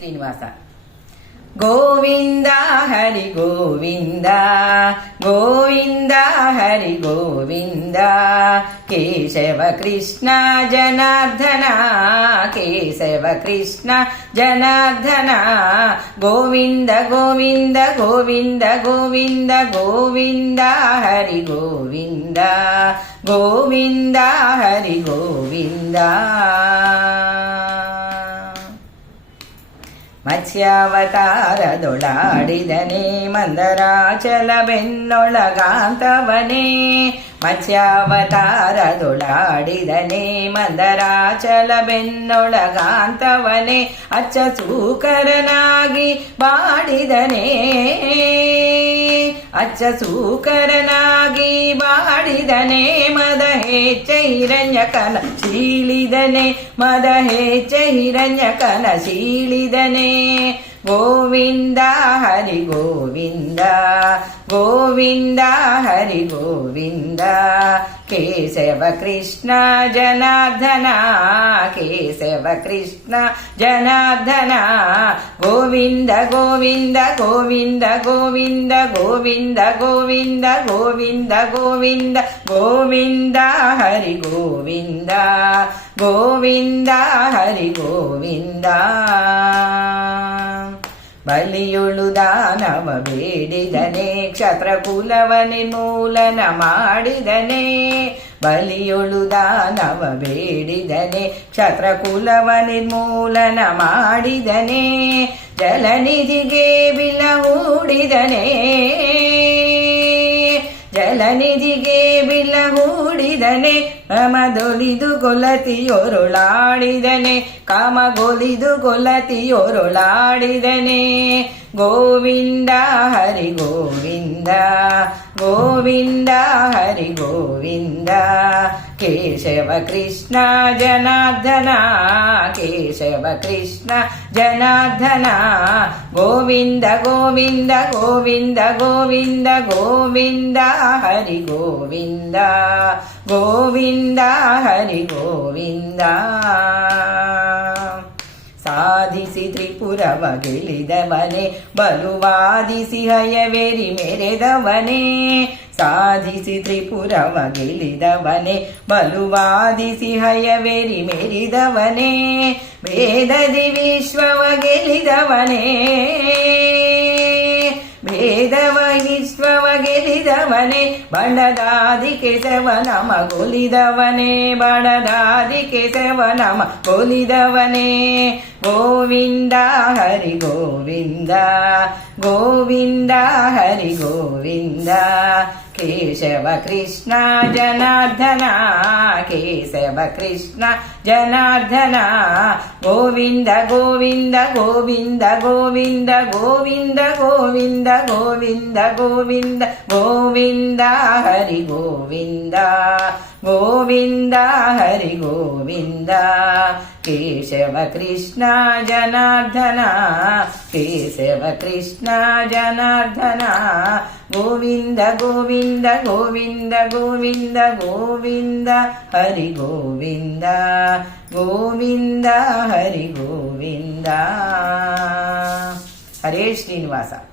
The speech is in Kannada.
ಶ್ರೀನಿವಾಸ. ಗೋವಿಂದ ಹರಿ ಗೋವಿಂದ ಗೋವಿಂದ ಹರಿ ಗೋವಿಂದ ಕೇಶವ ಕೃಷ್ಣ ಜನಾರ್ದನ ಕೇಶವ ಕೃಷ್ಣ ಜನಾರ್ದನ ಗೋವಿಂದ ಗೋವಿಂದ ಗೋವಿಂದ ಗೋವಿಂದ ಗೋವಿಂದ ಹರಿ ಗೋವಿಂದ ಗೋವಿಂದ ಹರಿ ಗೋವಿಂದ. ಮತ್ಸ್ಯಾವತಾರದೊಳಾಡಿದನೆ ಮಂದರಾಚಲ ಬೆನ್ನೊಳಗಾಂತವನೇ ಮತ್ಸ್ಯಾವತಾರದೊಳಾಡಿದನೆ ಮಂದರಾಚಲ ಬೆನ್ನೊಳಗಾಂತವನೇ ಅಚ್ಚ ಸೂಕರನಾಗಿ ಬಾಡಿದನೆ ಅಚ್ಚ ಸೂಕರನಾಗಿ ಬಾಡಿದನೆ ಮದ ಹೆಚ್ಚ ಹಿರಣ್ಯಕನ ಶೀಳಿದನೆ ಮದ ಹೆಚ್ಚ ಹಿರಣ್ಯಕನ ಶೀಳಿದನೆ ಗೋವಿಂದ ಹರಿ ಗೋವಿಂದ ಗೋವಿಂದ ಹರಿ ಗೋವಿಂದ ಕೇಶವ ಕೃಷ್ಣ ಜನಾರ್ದನ ಕೇಶವ ಕೃಷ್ಣ ಜನಾರ್ದನ ಗೋವಿಂದ ಗೋವಿಂದ ಗೋವಿಂದ ಗೋವಿಂದ ಗೋವಿಂದ ಗೋವಿಂದ ಗೋವಿಂದ ಗೋವಿಂದ ಗೋವಿಂದ ಹರಿ ಗೋವಿಂದ ಗೋವಿಂದ ಹರಿ ಗೋವಿಂದ. ಬಲಿಯೊಳು ದಾನವ ಬೇಡಿದನೆ ಕ್ಷತ್ರಕುಲವ ನಿರ್ಮೂಲನ ಮಾಡಿದನೆ ಬಲಿಯೊಳು ದಾನವ ಬೇಡಿದನೆ ಕ್ಷತ್ರಕುಲವ ನಿರ್ಮೂಲನ ಮಾಡಿದನೆ ಜಲನಿಧಿಗೆ ಬಿಲ ಹೂಡಿದನೆ ಜಲನಿಧಿಗೆ ಬಿಲ ಹೂಡಿದನೆ ಕಾಮಗೊಲಿದು ಕೊಲತಿಯೊರುಳಾಡಿದನೆ ಕಾಮಗೊಲಿದು ಕೊಲತಿಯೊರುಳಾಡಿದನೆ ಗೋವಿಂದ ಹರಿ ಗೋವಿಂದ ಗೋವಿಂದ ಹರಿ ಗೋವಿಂದ ಕೇಶವ ಕೃಷ್ಣ ಜನಾರ್ದನ ಕೇಶವ ಕೃಷ್ಣ ಜನಾರ್ದನ ಗೋವಿಂದ ಗೋವಿಂದ ಗೋವಿಂದ ಗೋವಿಂದ ಗೋವಿಂದ ಹರಿ ಗೋವಿಂದ ಗೋವಿಂದ ಹರಿ ಗೋವಿಂದ. ಸಾಧಿಸಿ ತ್ರಿಪುರವ ಗೆಲಿದವನೇ ಬಲುವಾದಿಸಿ ಹಯವೇರಿ ಮೆರೆದವನೇ ಸಾಧಿಸಿ ತ್ರಿಪುರವ ಗೆಲಿದವನೇ ಬಲುವಾದಿಸಿ ಹಯವೇರಿ ಮೆರಿದವನೇ ವೇದದಿ ವಿಶ್ವವ ಗೆಲಿದವನೇ ವೇದವ ವಿಶ್ವವ ಗೆಲಿದವನೇ ಬಡದಾದಿ ಕೇಶವ ನಮ ಗೊಲಿದವನೇ ಬಡದಾದಿ ಕೇಶವ ನಮ ಗೊಲಿದವನೇ ಗೋವಿಂದ ಹರಿ ಗೋವಿಂದ ಗೋವಿಂದ ಹರಿ ಗೋವಿಂದ ಕೇಶವ ಕೃಷ್ಣ ಜನಾರ್ದನ ಕೇಶವ ಕೃಷ್ಣ ಜನಾರ್ದನ ಗೋವಿಂದ ಗೋವಿಂದ ಗೋವಿಂದ ಗೋವಿಂದ ಗೋವಿಂದ ಗೋವಿಂದ ಗೋವಿಂದ ಗೋವಿಂದ ಗೋವಿಂದ ಹರಿ ಗೋವಿಂದ ಗೋವಿಂದ ಹರಿ ಗೋವಿಂದ ಕೇಶವ ಕೃಷ್ಣ ಜನಾರ್ದನ ಕೇಶವ ಕೃಷ್ಣ ಜನಾರ್ದನ ಗೋವಿಂದ ಗೋವಿಂದ ಗೋವಿಂದ ಗೋವಿಂದ ಗೋವಿಂದ ಹರಿ ಗೋವಿಂದ ಗೋವಿಂದ ಹರಿ ಗೋವಿಂದ. ಹರೇ ಶ್ರೀನಿವಾಸ.